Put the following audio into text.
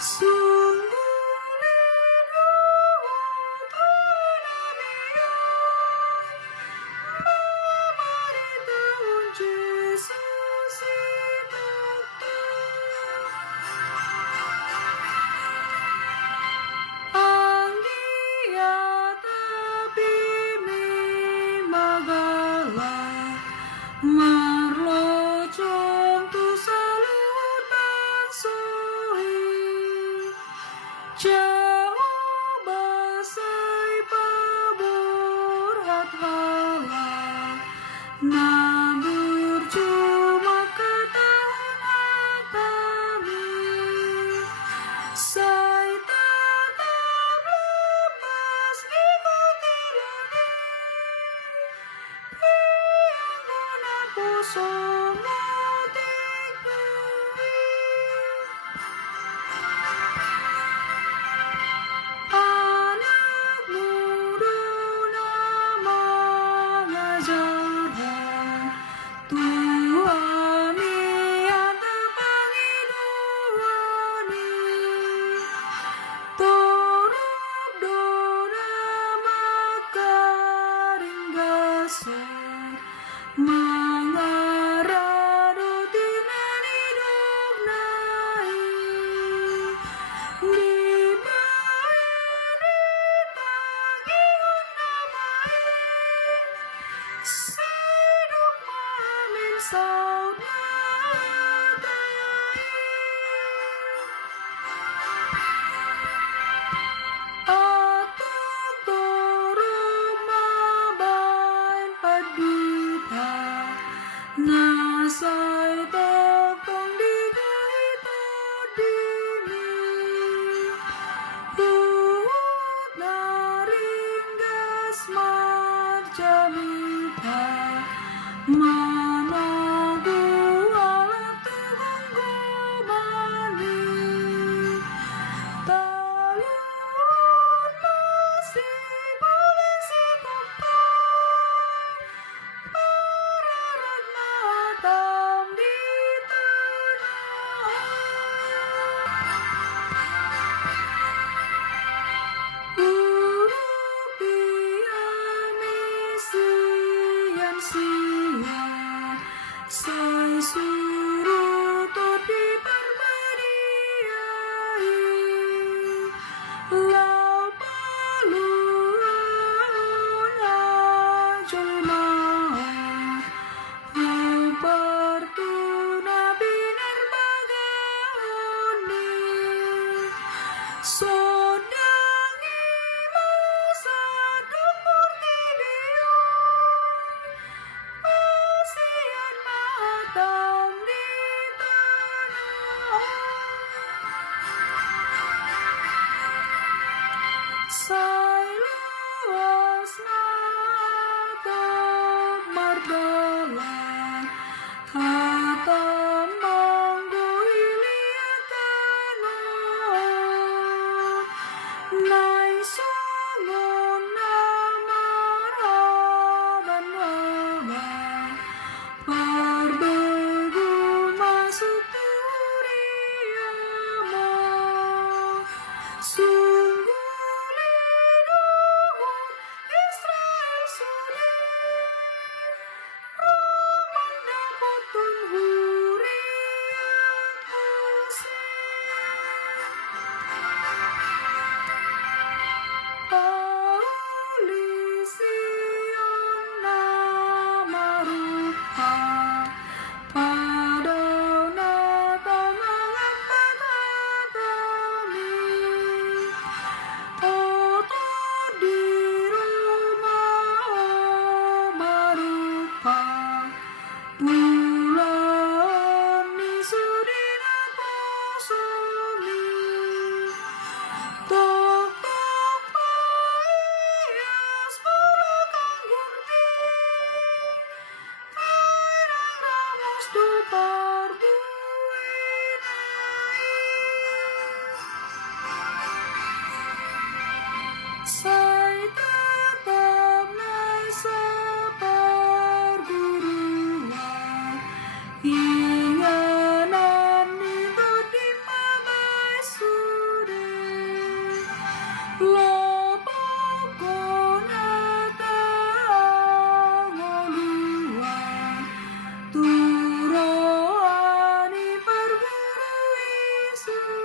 Sungguh liduh tanamiu, pemberitahuan Yesus itu. Anggia tapi mi magala, marlocong tu salut bangsoi. Jehovah sai pabur hathala, nabur cuma ketahuan kami. Sai tetap lepas ikuti luni, yang guna posong motik dewi. Anak muda nama ngajaran, Tuhan yang terpangiduani. Torup dona makaring gasor, mangarado tinan hidup nai. Di bawah tangihon namai, seduk mamin saut natai. Atuk turut mabain padita, nasai tokong digahito dini. Uhud naringgas marjamita, managu alat tugung gumani. Taluan masih boleh si kompai, pararat matam di tanah. Urupi amisian-sian, sai surut diperbadiai. Lau paluan ajulmah, upartuna binar bagaoni. Sodangi masa dapur tibion, pasian matam di tanah. Sai luas natap mardalan, hatam manggu iliatan. Yesus.